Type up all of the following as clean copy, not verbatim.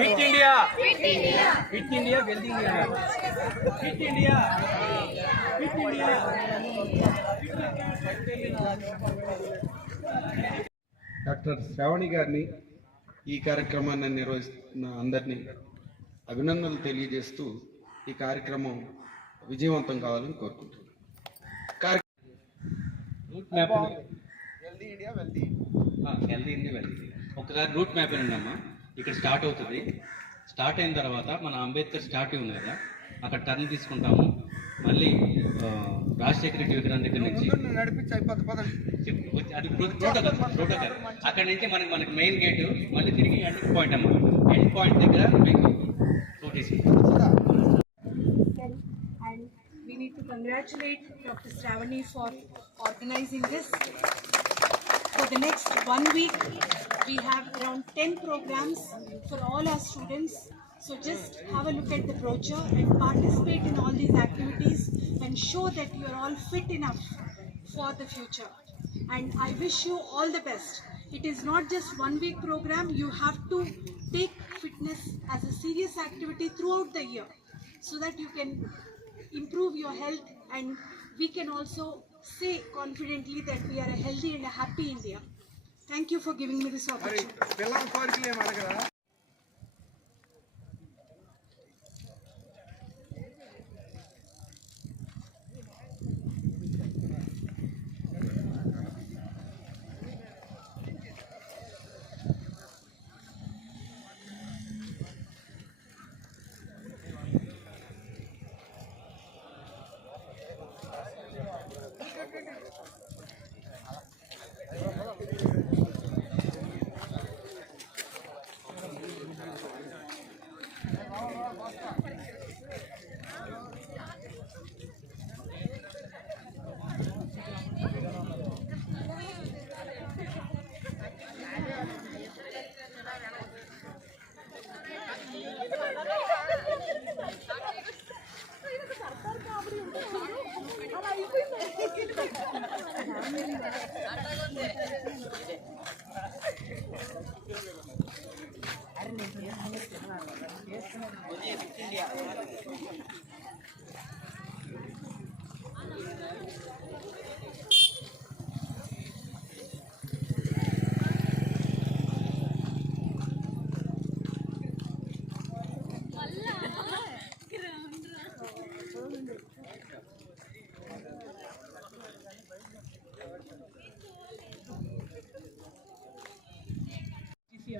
Fit India, fit India, wealth India, fit India, fit India. Doctor Shravani గారిని ఈ కార్యక్రమాన్ని నిర్వహిస్తున్న అందరినీ అభినందనలు తెలియజేస్తూ ఈ కార్యక్రమం విజయవంతం కావాలని కోరుకుంటున్నాను. Route map healthy India, wealthy. ఒకసారి రూట్ మ్యాప్ ఉందమ్మా, ఇక్కడ స్టార్ట్ అవుతుంది. స్టార్ట్ అయిన తర్వాత మన అంబేద్కర్ స్టాట్యూ ఉంది కదా, అక్కడ టర్న్ తీసుకుంటాము. మళ్ళీ రాజశేఖర రెడ్డి విగ్రహం దగ్గర నుంచి అది ప్రోటోకాల్. అక్కడ నుంచి మనకి మెయిన్ గేటు, మళ్ళీ తిరిగి ఎండ్ పాయింట్ అమ్మా. ఎండ్ పాయింట్ దగ్గర మీకు notice. And we need to congratulate Dr. Shravani for organizing this. For the next 1 week, we have around 10 programs for all our students. So just have a look at the brochure and participate in all these activities and show that you are all fit enough for the future. And I wish you all the best. It is not just 1 week program, you have to take fitness as a serious activity throughout the year so that you can improve your health, and we can also say confidently that we are a healthy and a happy India. Thank you for giving me this opportunity.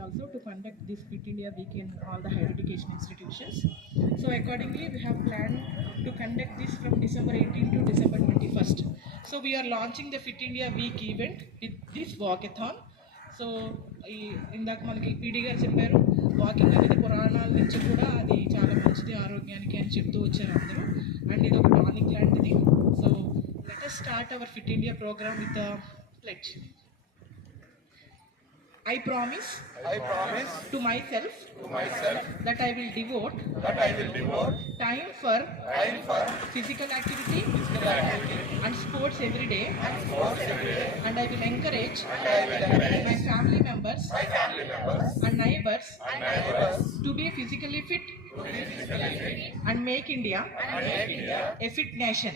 Also to conduct this Fit India Week in all the higher education institutions. So accordingly, we have planned to conduct this from December 18 to December 21st. So we are launching the Fit India Week event with this walkathon. So ఇందాక మనకి పీడీ గారు చెప్పారు, వాకింగ్ అనేది పురాణాల నుంచి కూడా అది చాలా మంచిది ఆరోగ్యానికి అని చెప్తూ వచ్చారు అందరూ. అండ్ ఇది ఒక టానిక్ లాంటిది. So let us start our fit India programme with pledge. I promise to myself that I will devote time for physical activity and sports every day, and I will encourage my family members and neighbors to be physically fit and make India a fit nation.